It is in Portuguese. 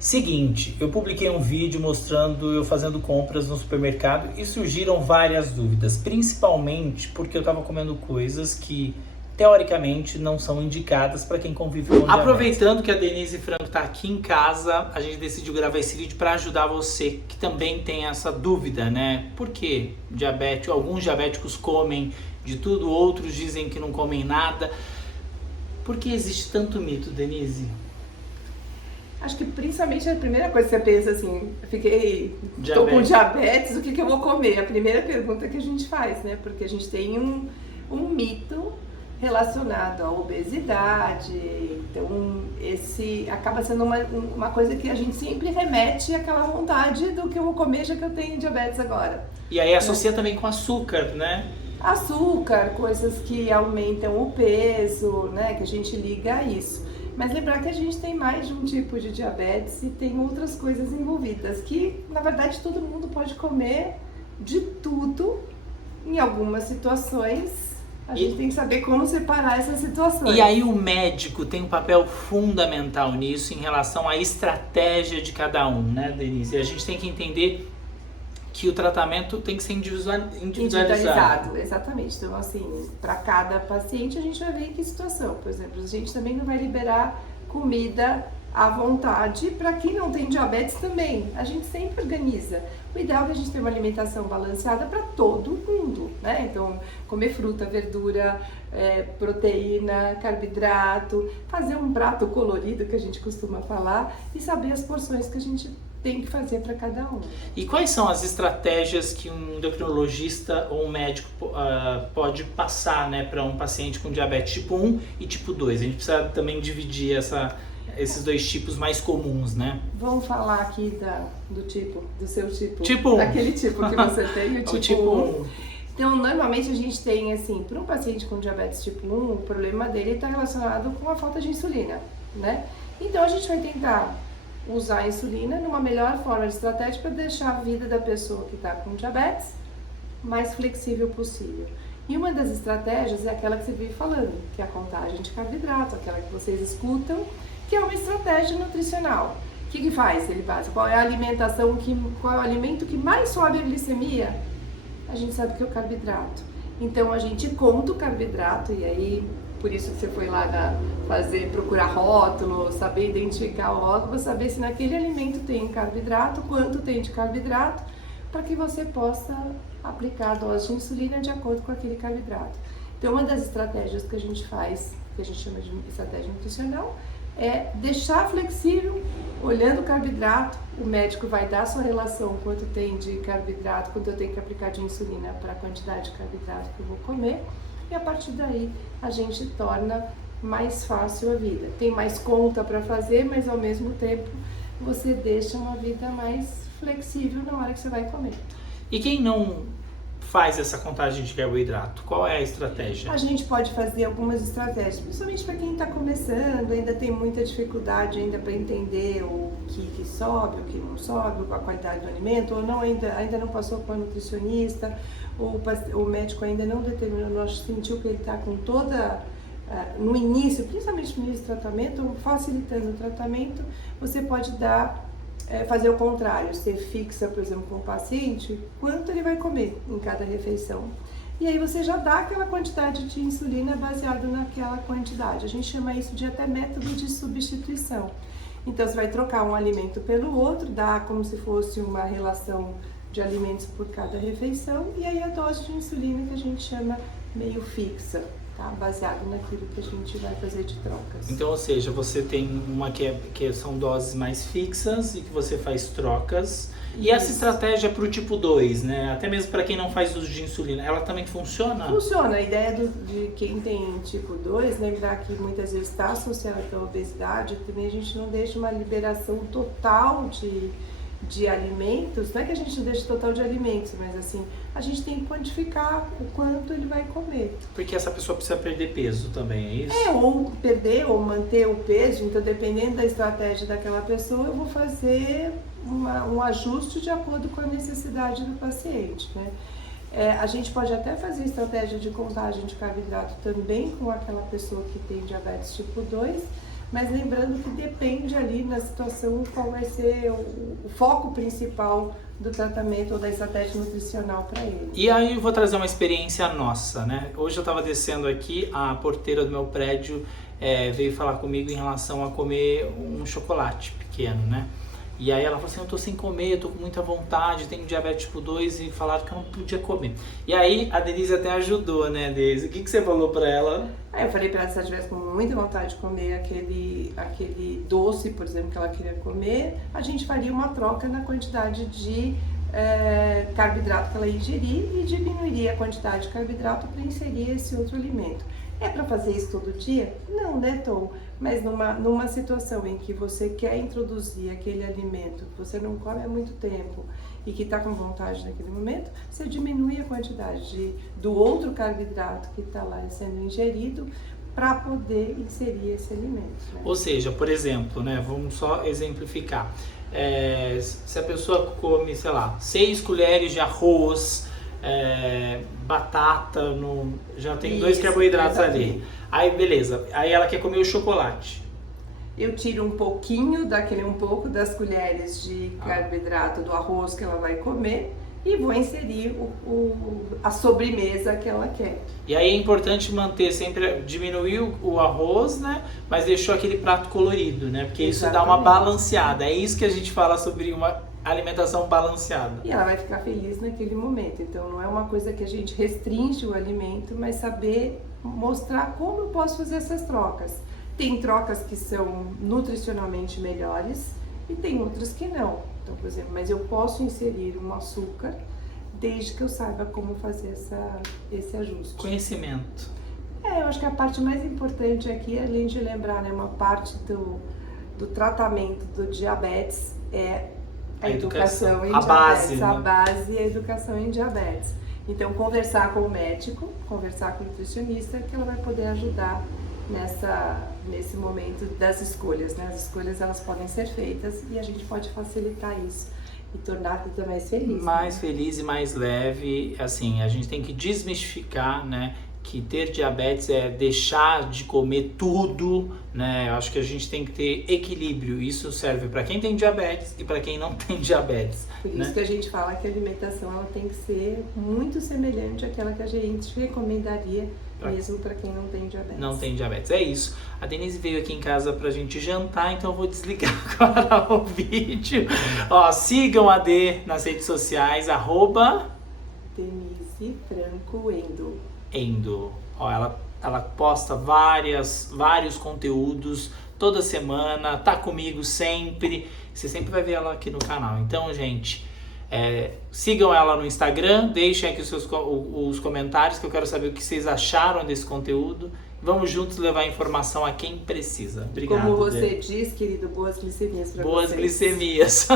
Seguinte, eu publiquei um vídeo mostrando eu fazendo compras no supermercado e surgiram várias dúvidas, principalmente porque eu estava comendo coisas que teoricamente não são indicadas para quem convive com diabetes. Aproveitando que a Denise Franco está aqui em casa, a gente decidiu gravar esse vídeo para ajudar você que também tem essa dúvida, né? Por que diabetes? Alguns diabéticos comem de tudo, outros dizem que não comem nada. Por que existe tanto mito, Denise? Acho que principalmente a primeira coisa que você pensa assim, tô com diabetes, o que eu vou comer? A primeira pergunta que a gente faz, né? Porque a gente tem um mito relacionado à obesidade, então esse acaba sendo uma coisa que a gente sempre remete àquela vontade do que eu vou comer já que eu tenho diabetes agora. E aí associa também com açúcar, né? Açúcar, coisas que aumentam o peso, né? Que a gente liga a isso. Mas lembrar que a gente tem mais de um tipo de diabetes e tem outras coisas envolvidas, que na verdade todo mundo pode comer de tudo. Em algumas situações, a gente tem que saber como separar essas situações. E aí o médico tem um papel fundamental nisso em relação à estratégia de cada um, né, Denise? E a gente tem que entender que o tratamento tem que ser individualizado. Exatamente. Então, assim, para cada paciente a gente vai ver em que situação. Por exemplo, a gente também não vai liberar comida à vontade para quem não tem diabetes também. A gente sempre organiza. O ideal é que a gente tenha uma alimentação balanceada para todo mundo, né? Então, comer fruta, verdura, proteína, carboidrato, fazer um prato colorido, que a gente costuma falar, e saber as porções que a gente tem que fazer para cada um. E quais são as estratégias que um endocrinologista ou um médico pode passar, né, para um paciente com diabetes tipo 1 e tipo 2? A gente precisa também dividir esses dois tipos mais comuns, né? Vamos falar aqui do seu tipo. Tipo 1. Daquele tipo que você tem, o tipo 1. 1. Então, normalmente a gente tem, assim, para um paciente com diabetes tipo 1, o problema dele está relacionado com a falta de insulina, né? Então, a gente vai tentar usar a insulina numa melhor forma de estratégia para deixar a vida da pessoa que está com diabetes mais flexível possível. E uma das estratégias é aquela que você vive falando, que é a contagem de carboidrato, aquela que vocês escutam, que é uma estratégia nutricional. O que faz ele básico? Qual é a alimentação, qual é o alimento que mais sobe a glicemia? A gente sabe que é o carboidrato. Então a gente conta o carboidrato e aí por isso que você foi lá procurar rótulo, saber identificar o rótulo, saber se naquele alimento tem carboidrato, quanto tem de carboidrato, para que você possa aplicar a dose de insulina de acordo com aquele carboidrato. Então, uma das estratégias que a gente faz, que a gente chama de estratégia nutricional, é deixar flexível, olhando o carboidrato, o médico vai dar a sua relação, quanto tem de carboidrato, quanto eu tenho que aplicar de insulina para a quantidade de carboidrato que eu vou comer, e a partir daí a gente torna mais fácil a vida. Tem mais conta para fazer, mas ao mesmo tempo você deixa uma vida mais flexível na hora que você vai comer. E quem não faz essa contagem de carboidrato, qual é a estratégia? A gente pode fazer algumas estratégias, principalmente para quem está começando, ainda tem muita dificuldade ainda para entender o que sobe, o que não sobe, a qualidade do alimento, ou não, ainda não passou por uma nutricionista, o médico ainda não determinou, nós sentiu que ele está com toda, no início, principalmente no início do tratamento, facilitando o tratamento, você pode fazer o contrário, você fixa, por exemplo, com o paciente, quanto ele vai comer em cada refeição. E aí você já dá aquela quantidade de insulina baseado naquela quantidade. A gente chama isso de até método de substituição. Então você vai trocar um alimento pelo outro, dá como se fosse uma relação de alimentos por cada refeição, e aí a dose de insulina que a gente chama meio fixa, tá? Baseado naquilo que a gente vai fazer de trocas. Então, ou seja, você tem uma que são doses mais fixas e que você faz trocas. E Isso. Essa estratégia para o tipo 2, né? Até mesmo para quem não faz uso de insulina, ela também funciona? Funciona. A ideia de quem tem tipo 2, lembrar que muitas vezes está associada à obesidade, também a gente não deixa uma liberação total de alimentos, não é que a gente não deixa total de alimentos, mas assim, a gente tem que quantificar o quanto ele vai comer. Porque essa pessoa precisa perder peso também, é isso? Ou perder ou manter o peso, então dependendo da estratégia daquela pessoa, eu vou fazer um ajuste de acordo com a necessidade do paciente, né? A gente pode até fazer estratégia de contagem de carboidrato também com aquela pessoa que tem diabetes tipo 2, mas lembrando que depende ali na situação qual vai ser o foco principal do tratamento ou da estratégia nutricional para ele. E aí eu vou trazer uma experiência nossa, né? Hoje eu estava descendo aqui, a porteira do meu prédio veio falar comigo em relação a comer um chocolate pequeno, né? E aí ela falou assim, eu tô sem comer, eu tô com muita vontade, tenho diabetes tipo 2 e falaram que eu não podia comer. E aí a Denise até ajudou, né, Denise? O que você falou pra ela? Aí eu falei pra ela que se ela tivesse com muita vontade de comer aquele doce, por exemplo, que ela queria comer, a gente faria uma troca na quantidade de carboidrato que ela ia ingerir e diminuiria a quantidade de carboidrato para inserir esse outro alimento. É para fazer isso todo dia? Não, né, Tom? Mas numa situação em que você quer introduzir aquele alimento que você não come há muito tempo e que está com vontade naquele momento, você diminui a quantidade do outro carboidrato que está lá sendo ingerido para poder inserir esse alimento. Né? Ou seja, por exemplo, né, vamos só exemplificar. Se a pessoa come, sei lá, 6 colheres de arroz, batata, já tem 2 carboidratos ali. Aí beleza, aí ela quer comer o chocolate. Eu tiro um pouquinho um pouco das colheres de carboidrato do arroz que ela vai comer e vou inserir a sobremesa que ela quer. E aí é importante manter sempre, diminuir o arroz, né? Mas deixou aquele prato colorido, né? Porque isso dá uma balanceada. É isso que a gente fala sobre uma alimentação balanceada. E ela vai ficar feliz naquele momento. Então não é uma coisa que a gente restringe o alimento, mas saber mostrar como eu posso fazer essas trocas. Tem trocas que são nutricionalmente melhores e tem outras que não. Então, por exemplo, mas eu posso inserir um açúcar desde que eu saiba como fazer esse ajuste. Conhecimento. Eu acho que a parte mais importante aqui, além de lembrar, né, uma parte do tratamento do diabetes é a educação em diabetes, a base é a educação em diabetes. Então, conversar com o médico, conversar com o nutricionista, que ela vai poder ajudar nesse momento das escolhas, né? As escolhas, elas podem ser feitas e a gente pode facilitar isso e tornar a vida mais feliz. Mais feliz e mais leve, assim, a gente tem que desmistificar, né? Que ter diabetes é deixar de comer tudo, né? Eu acho que a gente tem que ter equilíbrio. Isso serve para quem tem diabetes e para quem não tem diabetes. Por isso que a gente fala que a alimentação ela tem que ser muito semelhante àquela que a gente recomendaria mesmo para quem não tem diabetes. Não tem diabetes, é isso. A Denise veio aqui em casa pra gente jantar, então eu vou desligar agora o vídeo. Ó, sigam a D nas redes sociais, Denise Franco Endo. Ó, ela posta vários conteúdos toda semana, tá comigo sempre. Você sempre vai ver ela aqui no canal. Então, gente, sigam ela no Instagram, deixem aqui os comentários que eu quero saber o que vocês acharam desse conteúdo. Vamos juntos levar informação a quem precisa. Obrigado. Como você diz, querido, boas glicemias para vocês. Boas glicemias.